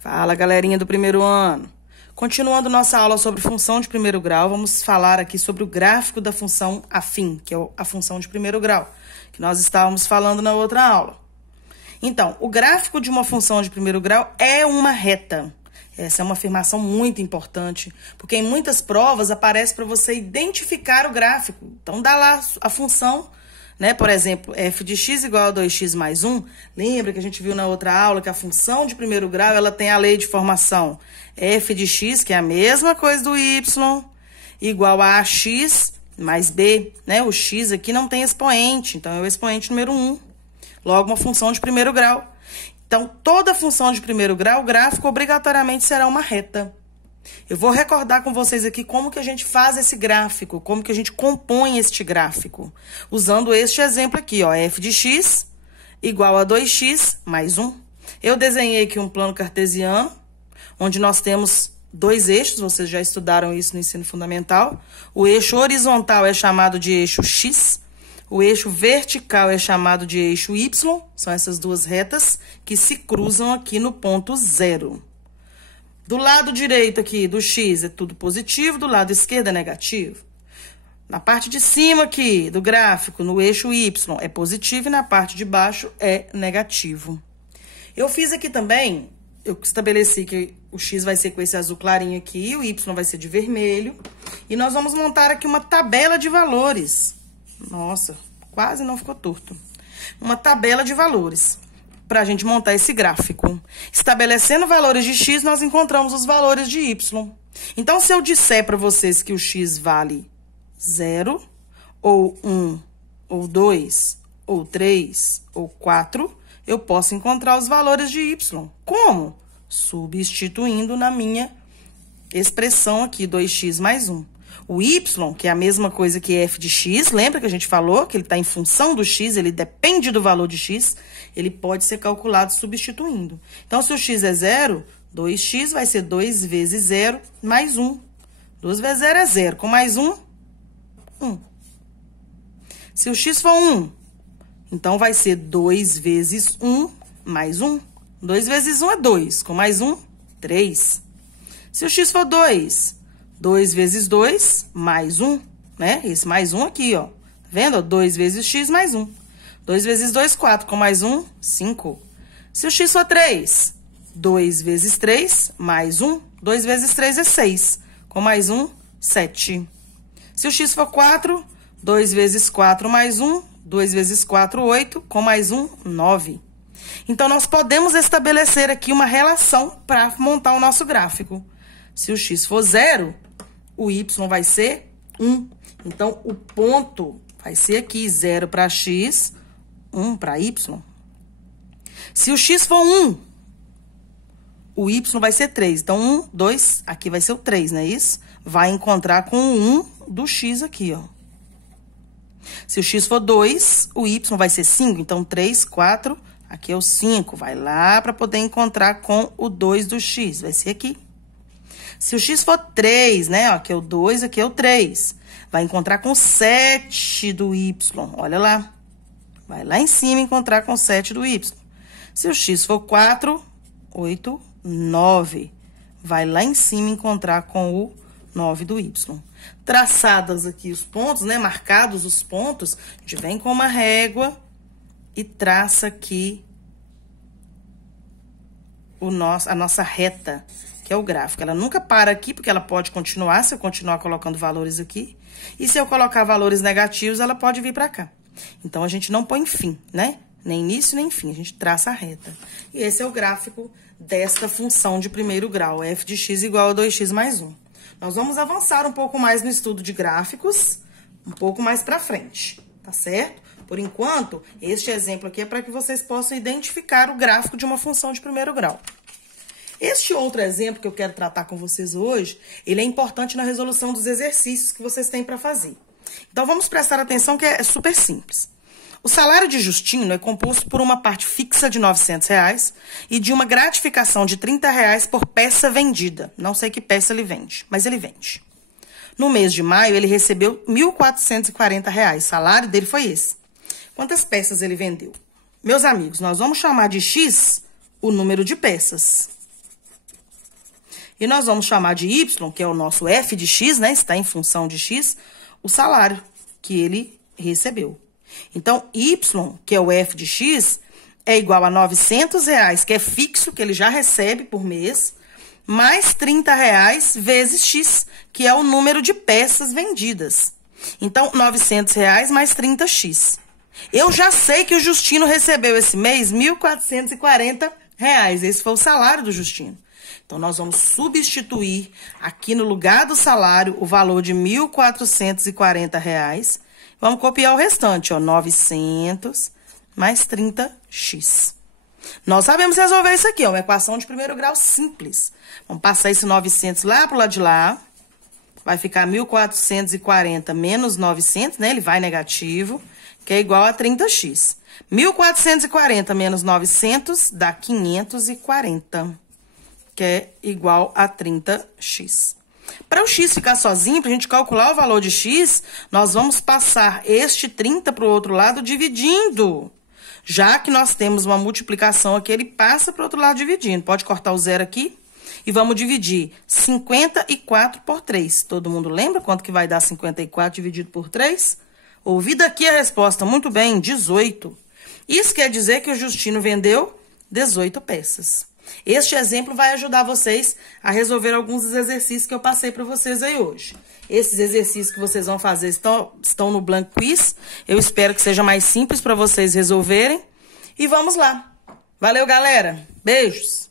Fala, galerinha do primeiro ano. Continuando nossa aula sobre função de primeiro grau, vamos falar aqui sobre o gráfico da função afim, que é a função de primeiro grau, que nós estávamos falando na outra aula. Então, o gráfico de uma função de primeiro grau é uma reta. Essa é uma afirmação muito importante, porque em muitas provas aparece para você identificar o gráfico. Então, dá lá a função, né? Por exemplo, f de x igual a 2x mais 1. Lembra que a gente viu na outra aula que a função de primeiro grau ela tem a lei de formação f de x, que é a mesma coisa do y, igual a x mais b. Né? O x aqui não tem expoente, então é o expoente número 1. Logo, uma função de primeiro grau. Então, toda função de primeiro grau, o gráfico obrigatoriamente será uma reta. Eu vou recordar com vocês aqui como que a gente faz esse gráfico, como que a gente compõe este gráfico. Usando este exemplo aqui, ó, f de x igual a 2x mais 1. Eu desenhei aqui um plano cartesiano, onde nós temos dois eixos, vocês já estudaram isso no ensino fundamental. O eixo horizontal é chamado de eixo x. O eixo vertical é chamado de eixo y, são essas duas retas que se cruzam aqui no ponto 0. Do lado direito aqui do x é tudo positivo, do lado esquerdo é negativo. Na parte de cima aqui do gráfico, no eixo y, é positivo e na parte de baixo é negativo. Eu fiz aqui também, eu estabeleci que o x vai ser com esse azul clarinho aqui, o y vai ser de vermelho. E nós vamos montar aqui uma tabela de valores. Nossa, quase não ficou torto. Uma tabela de valores para a gente montar esse gráfico. Estabelecendo valores de x, nós encontramos os valores de y. Então, se eu disser para vocês que o x vale 0, ou 1, ou 2, ou 3, ou 4, eu posso encontrar os valores de y. Como? Substituindo na minha expressão aqui, 2x mais 1. O y, que é a mesma coisa que f de x, lembra que a gente falou que ele está em função do x, ele depende do valor de x, ele pode ser calculado substituindo. Então, se o x é 0, 2x vai ser 2 vezes 0 mais 1. 2 vezes 0 é 0, com mais 1, 1. Se o x for 1, então vai ser 2 vezes 1 mais 1. 2 vezes 1 é 2, com mais 1, 3. Se o x for 2... 2 vezes 2, mais 1, né? Esse mais 1 aqui, ó. Tá vendo? 2 vezes x mais 1. 2 vezes 2, 4. Com mais 1, 5. Se o x for 3, 2 vezes 3, mais 1. 2 vezes 3 é 6. Com mais 1, 7. Se o x for 4, 2 vezes 4 mais 1. 2 vezes 4, 8. Com mais 1, 9. Então, nós podemos estabelecer aqui uma relação para montar o nosso gráfico. Se o x for 0... o y vai ser 1. Então, o ponto vai ser aqui, 0 para x, 1 para y. Se o x for 1, o y vai ser 3. Então, 1, 2, aqui vai ser o 3, não é isso? Vai encontrar com o 1 do x aqui, ó. Se o x for 2, o y vai ser 5. Então, 3, 4, aqui é o 5. Vai lá para poder encontrar com o 2 do x. Vai ser aqui. Se o x for 3, né? Ó, aqui é o 2, aqui é o 3. Vai encontrar com 7 do y. Olha lá. Vai lá em cima encontrar com 7 do y. Se o x for 4, 8, 9. Vai lá em cima encontrar com o 9 do y. Traçadas aqui os pontos, né? Marcados os pontos, a gente vem com uma régua e traça aqui a nossa reta, que é o gráfico. Ela nunca para aqui, porque ela pode continuar, se eu continuar colocando valores aqui. E se eu colocar valores negativos, ela pode vir para cá. Então, a gente não põe fim, né? Nem início, nem fim. A gente traça a reta. E esse é o gráfico desta função de primeiro grau, f de x igual a 2x mais 1. Nós vamos avançar um pouco mais no estudo de gráficos, um pouco mais para frente, tá certo? Por enquanto, este exemplo aqui é para que vocês possam identificar o gráfico de uma função de primeiro grau. Este outro exemplo que eu quero tratar com vocês hoje, ele é importante na resolução dos exercícios que vocês têm para fazer. Então, vamos prestar atenção que é super simples. O salário de Justino é composto por uma parte fixa de R$ 900 e de uma gratificação de R$ 30 por peça vendida. Não sei que peça ele vende, mas ele vende. No mês de maio, ele recebeu R$ 1.440. O salário dele foi esse. Quantas peças ele vendeu? Meus amigos, nós vamos chamar de X o número de peças. E nós vamos chamar de Y, que é o nosso f de x, né? Está em função de x, o salário que ele recebeu. Então, Y, que é o f de x, é igual a R$900, que é fixo, que ele já recebe por mês, mais R$30 vezes x, que é o número de peças vendidas. Então, R$900 mais 30x. Eu já sei que o Justino recebeu esse mês R$1.440. Esse foi o salário do Justino. Então, nós vamos substituir aqui no lugar do salário o valor de R$1.440. Vamos copiar o restante, ó, 900 mais 30x. Nós sabemos resolver isso aqui, ó, uma equação de primeiro grau simples. Vamos passar esse 900 lá pro lado de lá. Vai ficar 1.440 menos 900, né? Ele vai negativo, que é igual a 30x. 1.440 menos 900 dá 540, que é igual a 30x. Para o x ficar sozinho, para a gente calcular o valor de x, nós vamos passar este 30 para o outro lado dividindo. Já que nós temos uma multiplicação aqui, ele passa para o outro lado dividindo. Pode cortar o zero aqui e vamos dividir 54 por 3. Todo mundo lembra quanto que vai dar 54 dividido por 3? Ouvi daqui a resposta muito bem, 18. Isso quer dizer que o Justino vendeu 18 peças. Este exemplo vai ajudar vocês a resolver alguns dos exercícios que eu passei para vocês aí hoje. Esses exercícios que vocês vão fazer estão no Blank Quiz. Eu espero que seja mais simples para vocês resolverem. E vamos lá. Valeu, galera. Beijos.